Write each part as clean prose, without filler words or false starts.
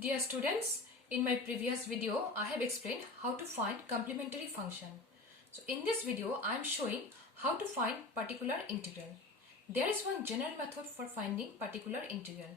Dear students, in my previous video I have explained how to find complementary function. So in this video I am showing how to find particular integral. There is one general method for finding particular integral.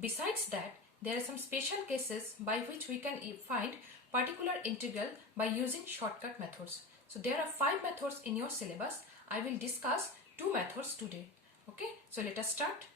Besides that, there are some special cases by which we can find particular integral by using shortcut methods. So there are 5 methods in your syllabus. I will discuss 2 methods today. Okay, so let us start.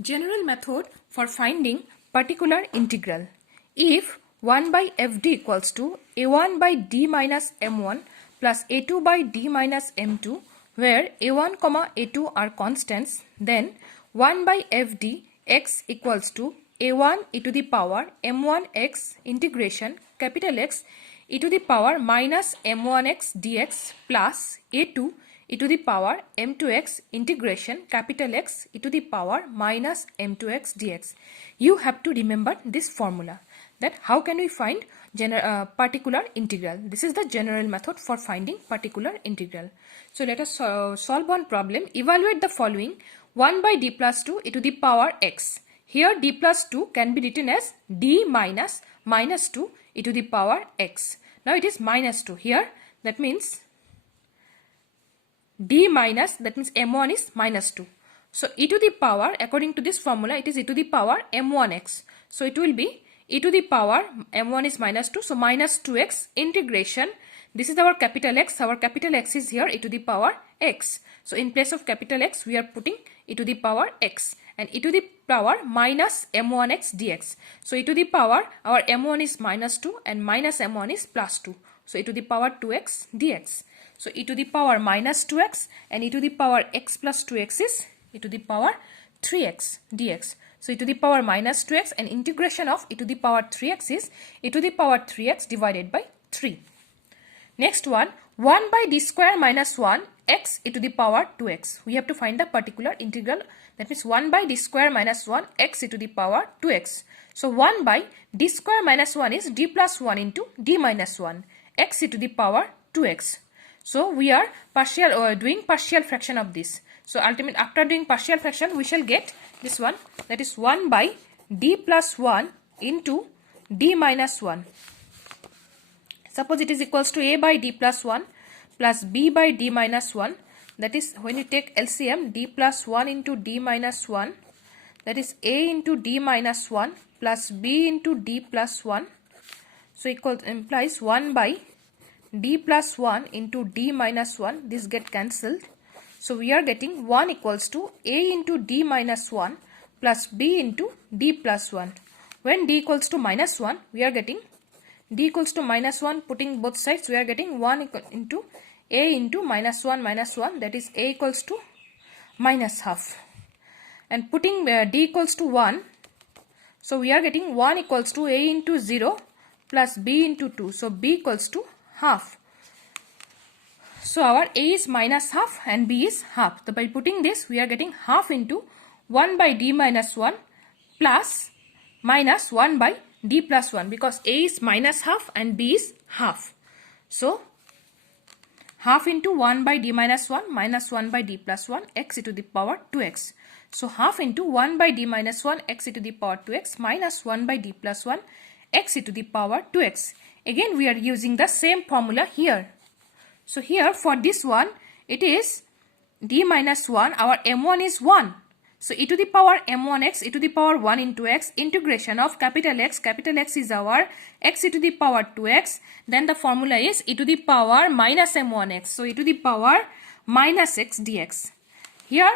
General method for finding particular integral. If 1 by fd equals to a1 by d minus m1 plus a2 by d minus m2, where a1 comma a2 are constants, then 1 by fd x equals to a1 e to the power m1 x integration capital X e to the power minus m1x dx plus a2 e to the power m2x integration capital X e to the power minus m2x dx. You have to remember this formula, that how can we find particular integral. This is the general method for finding particular integral. So let us solve one problem. Evaluate the following: 1 by d plus 2 e to the power x. Here d plus 2 can be written as d minus minus 2 e to the power x. Now it is minus 2 here, that means d minus, that means m1 is minus 2. So e to the power, according to this formula, it is e to the power m1x. So it will be e to the power m1 is minus 2. So minus 2x integration. This is our capital X. Our capital X is here e to the power x. So in place of capital X, we are putting e to the power x and e to the power minus m1x dx. So e to the power, our m1 is minus 2 and minus m1 is plus 2. So e to the power 2x dx. So e to the power minus 2x and e to the power x plus 2x is e to the power 3x dx. So e to the power minus 2x and integration of e to the power 3x is e to the power 3x divided by 3. Next one, 1 by d square minus 1 x e to the power 2x. We have to find the particular integral, that means 1 by d square minus 1 x e to the power 2x. So 1 by d square minus 1 is d plus 1 into d minus 1 x e to the power 2x. So we are doing partial fraction of this. So ultimately, after doing partial fraction, we shall get this one, that is 1 by d plus 1 into d minus 1. Suppose it is equals to a by d plus 1 plus b by d minus 1. That is, when you take LCM, d plus 1 into d minus 1, that is a into d minus 1 plus b into d plus 1. So implies 1 by d plus 1 into d minus 1. This get cancelled. So we are getting 1 equals to a into d minus 1 plus b into d plus 1. When d equals to minus 1, we are getting d equals to minus 1, putting both sides, we are getting 1 into a into minus 1, that is a equals to minus half. And putting d equals to 1, so we are getting 1 equals to a into 0 plus b into 2. So b equals to half. So our a is minus half and b is half. So by putting this, we are getting half into 1 by d minus 1 plus minus 1 by d plus 1, because a is minus half and b is half. So half into 1 by d minus 1 minus 1 by d plus 1 x e to the power 2x. So half into 1 by d minus 1 x e to the power 2x minus 1 by d plus 1 x e to the power 2x. Again we are using the same formula here. So here for this one, it is d minus 1, our m1 is 1. So e to the power m1x e to the power 1 into x integration of capital X is our x e to the power 2x. Then the formula is e to the power minus m1x. So e to the power minus x dx. Here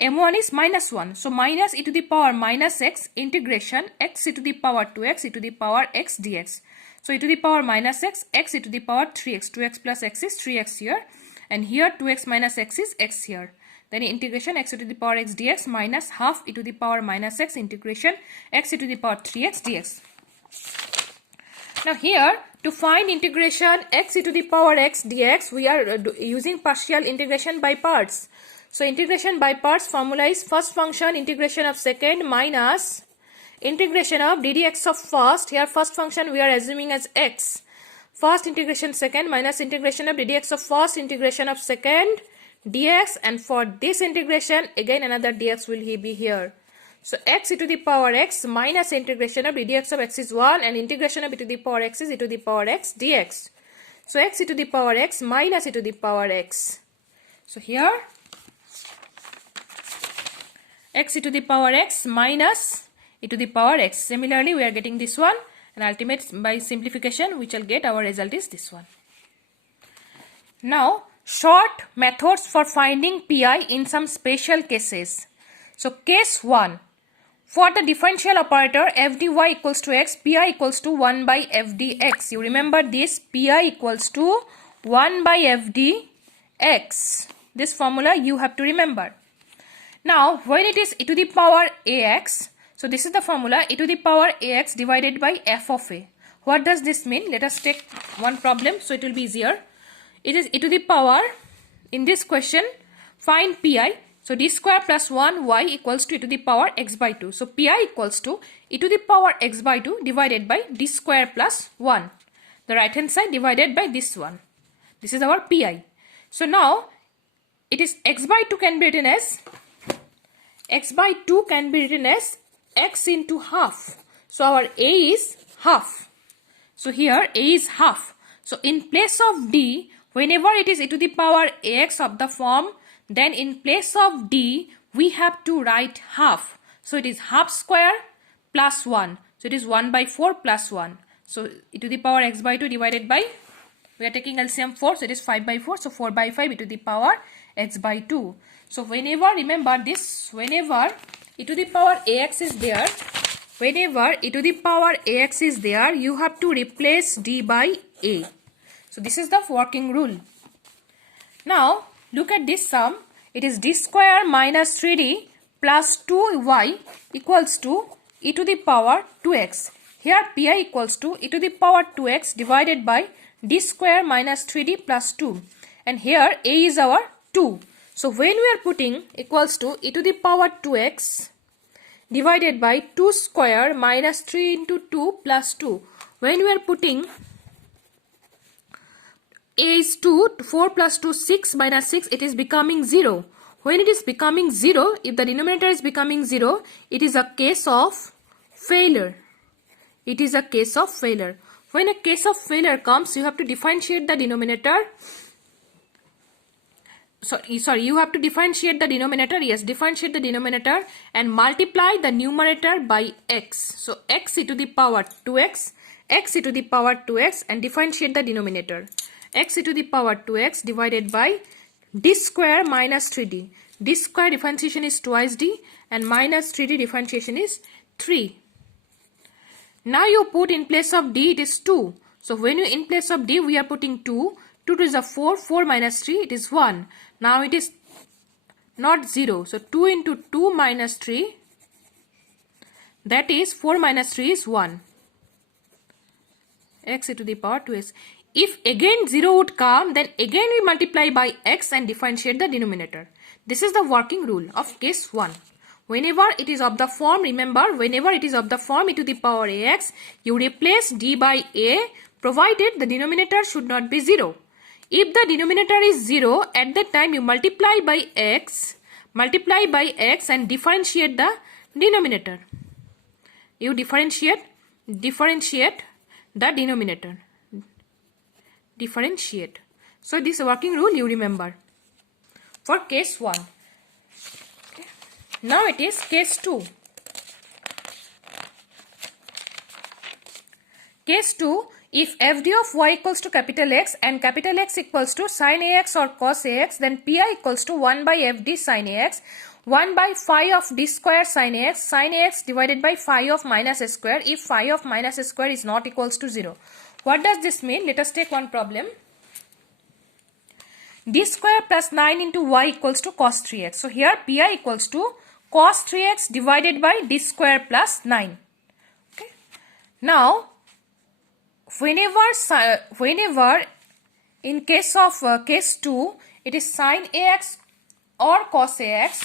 m1 is minus 1. So minus e to the power minus x integration x e to the power 2x e to the power x dx. So e to the power minus x, x e to the power 3x. 2x plus x is 3x here. And here 2x minus x is x here. Then integration x e to the power x dx minus half e to the power minus x integration x e to the power 3x dx. Now here, to find integration x e to the power x dx, we are using partial integration by parts. So integration by parts formula is first function integration of second minus integration of ddx of first. Here first function we are assuming as x. First integration second minus integration of ddx of first integration of second dx, and for this integration again another dx will be here. So x e to the power x minus integration of dx of x is 1 and integration of e to the power x is e to the power x dx. So x e to the power x minus e to the power x. So here x e to the power x minus e to the power x. Similarly, we are getting this one, and ultimate by simplification we shall get our result is this one. Now, short methods for finding pi in some special cases. So case 1. For the differential operator f dy equals to x, pi equals to 1 by f dx. You remember this, pi equals to 1 by f dx. This formula you have to remember. Now, when it is e to the power ax, so this is the formula, e to the power ax divided by f of a. What does this mean? Let us take one problem so it will be easier. It is e to the power, in this question, find pi. So d square plus 1y equals to e to the power x by 2. So pi equals to e to the power x by 2 divided by d square plus 1. The right hand side divided by this one. This is our pi. So now it is x by 2 can be written as x by 2 can be written as x into half. So our a is half. So here a is half. So in place of d, whenever it is e to the power ax of the form, then in place of d, we have to write half. So it is half square plus 1. So it is 1 by 4 plus 1. So e to the power x by 2 divided by, we are taking LCM 4, so it is 5 by 4. So 4 by 5 e to the power x by 2. So whenever, remember this, whenever e to the power ax is there, whenever e to the power ax is there, you have to replace d by a. So this is the working rule. Now, look at this sum. It is d square minus 3d plus 2y equals to e to the power 2x. Here pi equals to e to the power 2x divided by d square minus 3d plus 2. And here a is our 2. So when we are putting equals to e to the power 2x divided by 2 square minus 3 into 2 plus 2. When we are putting a is 2, 4 plus 2, 6 minus 6, it is becoming 0. When it is becoming 0, if the denominator is becoming 0, it is a case of failure. It is a case of failure. When a case of failure comes, you have to differentiate the denominator. Sorry, you have to differentiate the denominator. Yes, differentiate the denominator and multiply the numerator by x. So x e to the power 2x, x e to the power 2x, and differentiate the denominator. X e to the power 2x divided by d square minus 3d. d square differentiation is twice d and minus 3d differentiation is 3. Now you put in place of d, it is 2. So when you in place of d, we are putting 2. 2 is a 4, 4 minus 3, it is 1. Now it is not 0. So 2 into 2 minus 3, that is 4 minus 3 is 1. X e to the power 2x. If again 0 would come, then again we multiply by x and differentiate the denominator. This is the working rule of case 1. Whenever it is of the form, remember, whenever it is of the form e to the power ax, you replace d by a, provided the denominator should not be 0. If the denominator is 0, at that time you multiply by x and differentiate the denominator. You differentiate the denominator. Differentiate. So this working rule you remember for case 1. Okay. Now it is case 2. Case 2, if f d of y equals to capital X and capital X equals to sin ax or cos ax, then pi equals to 1 by f d sin ax, 1 by phi of d square sin ax divided by phi of minus a square if phi of minus a square is not equals to 0. What does this mean? Let us take one problem. D square plus 9 into y equals to cos 3x. So here pi equals to cos 3x divided by d square plus 9. Okay. Now, whenever in case of case 2, it is sin ax or cos ax.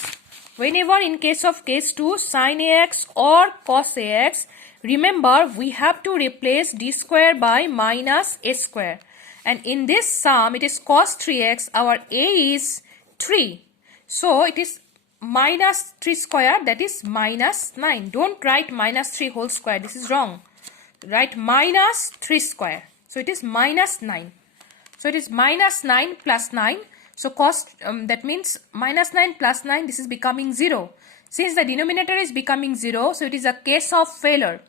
Whenever in case of case 2, sin ax or cos ax, remember we have to replace d square by minus a square. And in this sum, it is cos 3x, our a is 3. So it is minus 3 square, that is minus 9. Don't write minus 3 whole square. This is wrong. Write minus 3 square. So it is minus 9. So it is minus 9 plus 9. So that means minus 9 plus 9, this is becoming 0. Since the denominator is becoming 0, so it is a case of failure.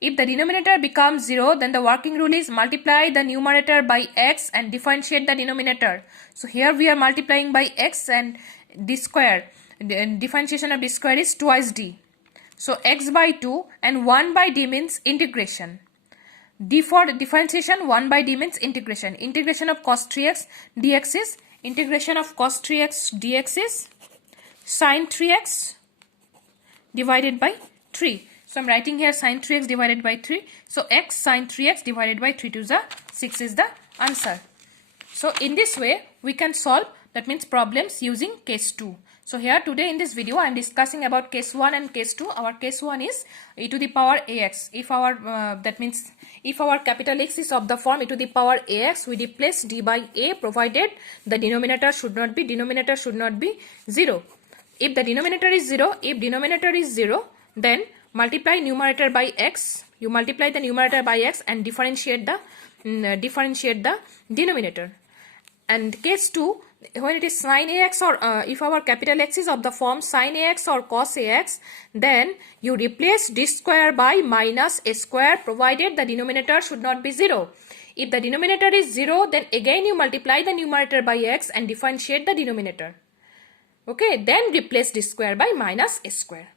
If the denominator becomes 0, then the working rule is multiply the numerator by x and differentiate the denominator. So here we are multiplying by x and d square. The differentiation of d square is twice d. So x by 2 and 1 by d means integration. D for differentiation, 1 by d means integration. Integration of cos 3x dx is, integration of cos 3x dx is sin 3x divided by 3. So I am writing here sin 3x divided by 3. So x sin 3x divided by 3 to the 6 is the answer. So in this way we can solve, that means problems using case 2. So here today in this video I am discussing about case 1 and case 2. Our case 1 is e to the power ax. If our that means if our capital X is of the form e to the power ax, we replace d by a provided the denominator should not be 0. If the denominator is 0, then multiply numerator by x. You multiply the numerator by x and differentiate the denominator. And case 2, when it is sin ax or if our capital X is of the form sin ax or cos ax, then you replace d square by minus a square provided the denominator should not be 0. If the denominator is 0, then again you multiply the numerator by x and differentiate the denominator. Okay, then replace d square by minus a square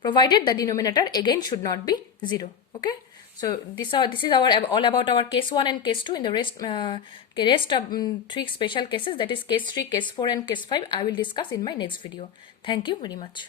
provided the denominator again should not be 0. Okay, so this is our all about our case 1 and case 2. In the rest of 3 special cases, that is case 3, case 4 and case 5, I will discuss in my next video. Thank you very much.